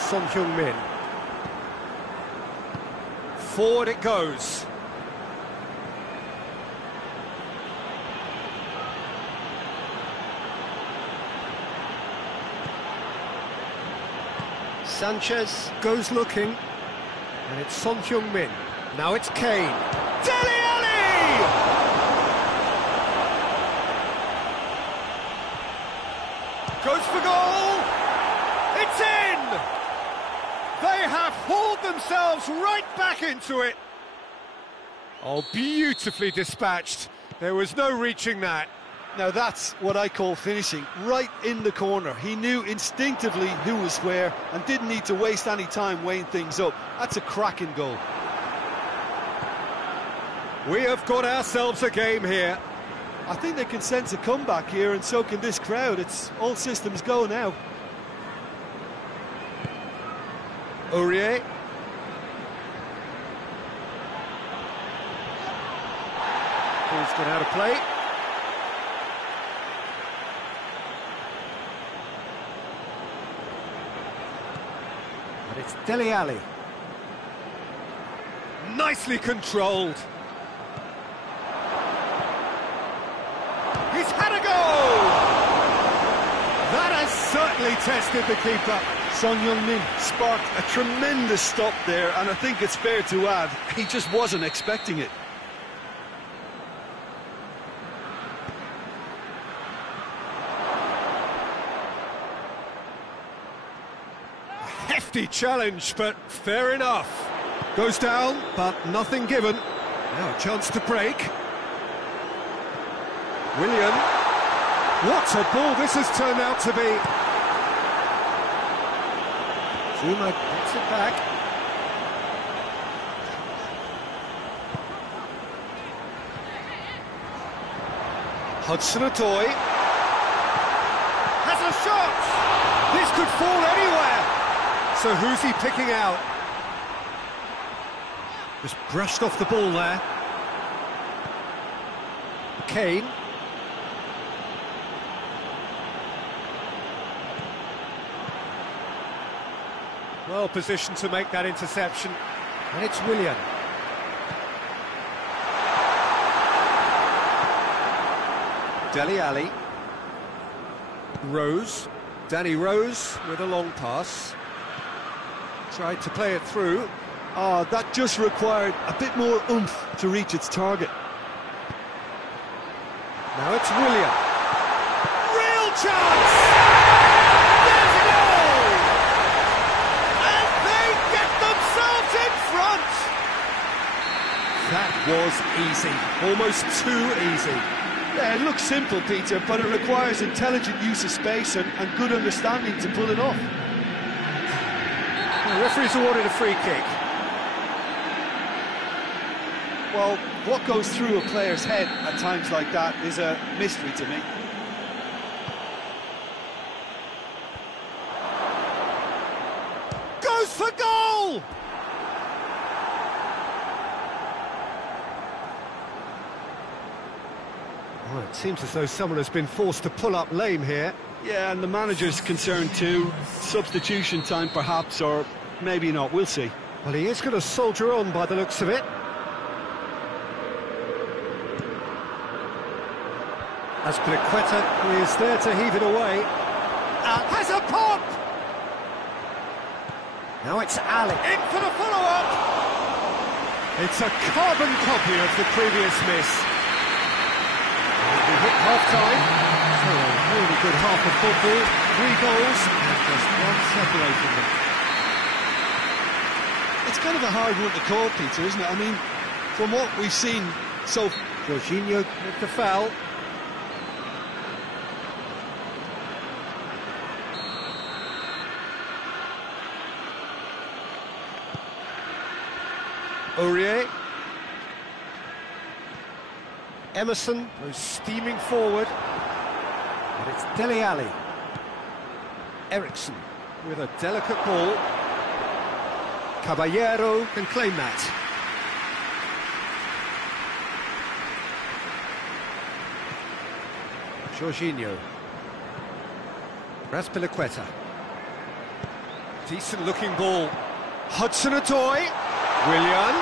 Son Heung-min. Forward it goes. Sanchez goes looking, and it's Son Heung-min. Now it's Kane. Dele Alli! Goes for goal! It's in! They have hauled themselves right back into it. Oh, beautifully dispatched. There was no reaching that. Now that's what I call finishing, right in the corner. He knew instinctively who was where and didn't need to waste any time weighing things up. That's a cracking goal. We have got ourselves a game here. I think they can sense a comeback here, and so can this crowd. It's all systems go now. Aurier. Ball's gone out of play. But it's Dele Alli. Nicely controlled. He's had a go! That has certainly tested the keeper. Son Heung-min sparked a tremendous stop there, and I think it's fair to add, he just wasn't expecting it. Hefty challenge, but fair enough. Goes down, but nothing given. Now a chance to break. Willian. What a ball this has turned out to be. Zuma gets it back. Hudson-Odoi has a shot. This could fall anywhere. So who's he picking out? Just brushed off the ball there. Kane. Well positioned to make that interception. And it's Willian. Dele Alli. Rose. Danny Rose with a long pass. Tried to play it through. Oh, that just required a bit more oomph to reach its target. Now it's Willian. Real chance! There's a goal! Almost too easy. Yeah, it looks simple, Peter, but it requires intelligent use of space and good understanding to pull it off. The referee's awarded a free kick. Well, what goes through a player's head at times like that is a mystery to me. Goes for goal! Well, it seems as though someone has been forced to pull up lame here. Yeah, and the manager's concerned too. Substitution time perhaps, or maybe not, we'll see. Well, he is going to soldier on by the looks of it. Azpilicueta is there to heave it away. Has a pop! Now it's Ali. In for the follow-up! It's a carbon copy of the previous miss. We hit half-time. So a really good half of football. 3 goals and just one separating them. It's kind of a hard one to call, Peter, isn't it? I mean, from what we've seen so far... Jorginho with the foul. Aurier. Emerson goes steaming forward. And it's Dele Alli. Eriksson with a delicate ball. Caballero can claim that. Jorginho. Azpilicueta. Decent looking ball. Hudson-Odoi. Willian.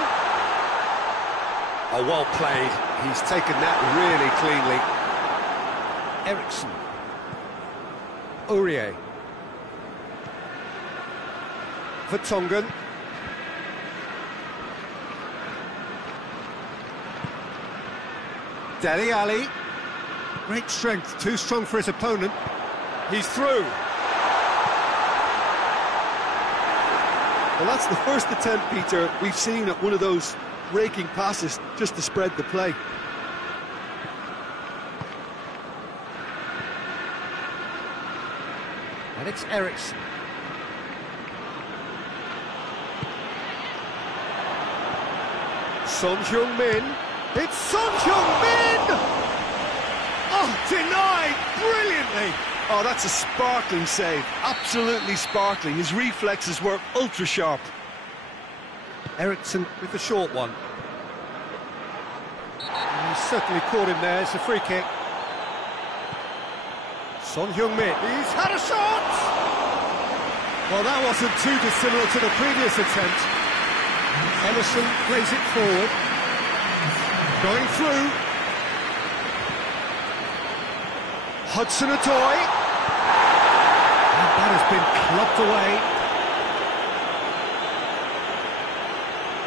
Oh, well played. He's taken that really cleanly. Eriksson. Aurier. Vertonghen. Dele Alli. Great strength, too strong for his opponent. He's through. Well, that's the first attempt, Peter, we've seen at one of those raking passes just to spread the play. And it's Eriksson. Son Heung-min. It's Son Heung-min! Oh, denied brilliantly! Oh, that's a sparkling save. Absolutely sparkling. His reflexes were ultra-sharp. Eriksson with the short one. He certainly caught him there. It's a free kick. Son Heung-min. He's had a shot! Well, that wasn't too dissimilar to the previous attempt. Emerson plays it forward. Going through. Hudson-Odoi. And that has been clubbed away.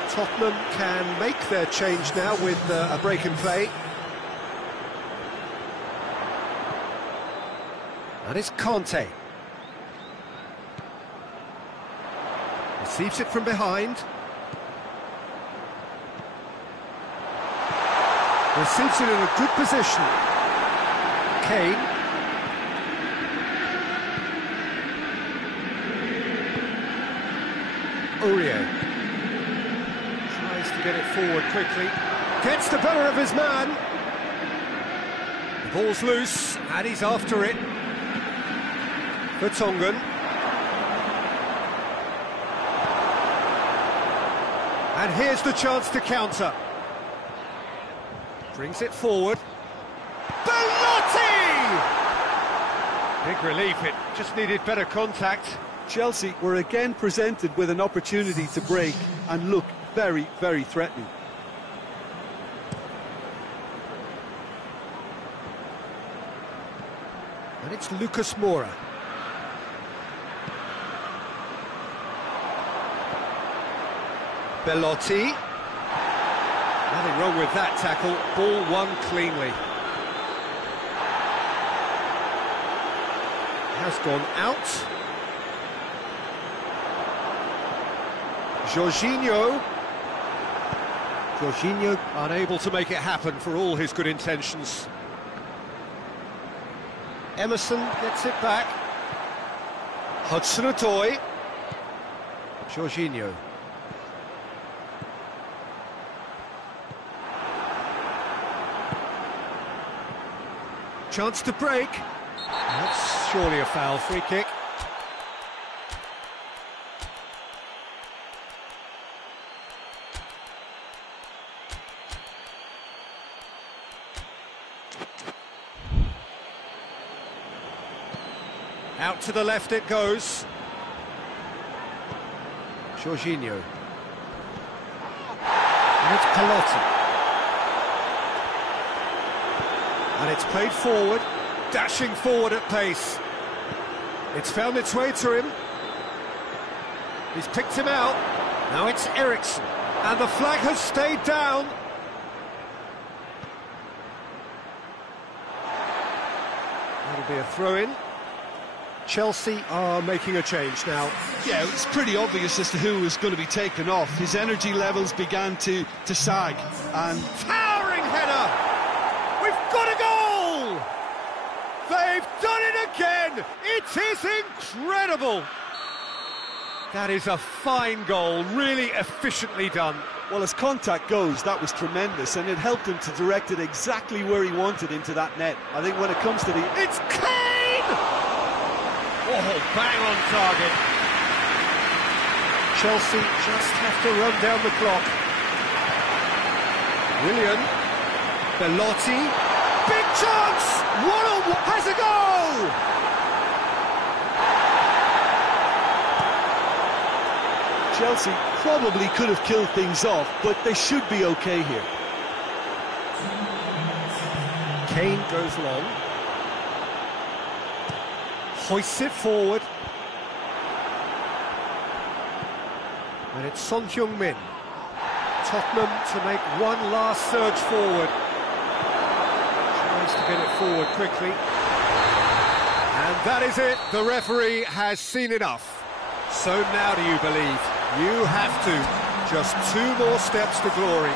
Tottenham can make their change now with a break in play. And it's Conte. Receives it from behind. Receives it in a good position. Kane. Aurier. Tries to get it forward quickly. Gets the better of his man. The ball's loose, and he's after it. Vertonghen. And here's the chance to counter. Brings it forward. Belotti! Big relief, it just needed better contact. Chelsea were again presented with an opportunity to break and look very, very threatening. And it's Lucas Moura. Belotti. Nothing wrong with that tackle. Ball won cleanly. Has gone out. Jorginho. Jorginho unable to make it happen for all his good intentions. Emerson gets it back. Hudson-Odoi. Jorginho. Chance to break. That's surely a foul. Free kick. Out to the left it goes. Jorginho. And it's Pelotti. And it's played forward, dashing forward at pace. It's found its way to him. He's picked him out. Now it's Eriksen. And the flag has stayed down. That'll be a throw-in. Chelsea are making a change now. Yeah, it's pretty obvious as to who was going to be taken off. His energy levels began to sag, and towering header! We've got a goal! They've done it again! It is incredible! That is a fine goal, really efficiently done. Well, as contact goes, that was tremendous, and it helped him to direct it exactly where he wanted into that net. I think when it comes to the... It's Kane! Oh, bang on target. Chelsea just have to run down the clock. Willian. Belotti. Big chance! One-on-one has a goal! Chelsea probably could have killed things off, but they should be okay here. Kane goes long. Hoists it forward. And it's Son Heung-min. Tottenham to make one last surge forward. Tries to get it forward quickly. And that is it. The referee has seen enough. So now do you believe? You have to. Just 2 more steps to glory.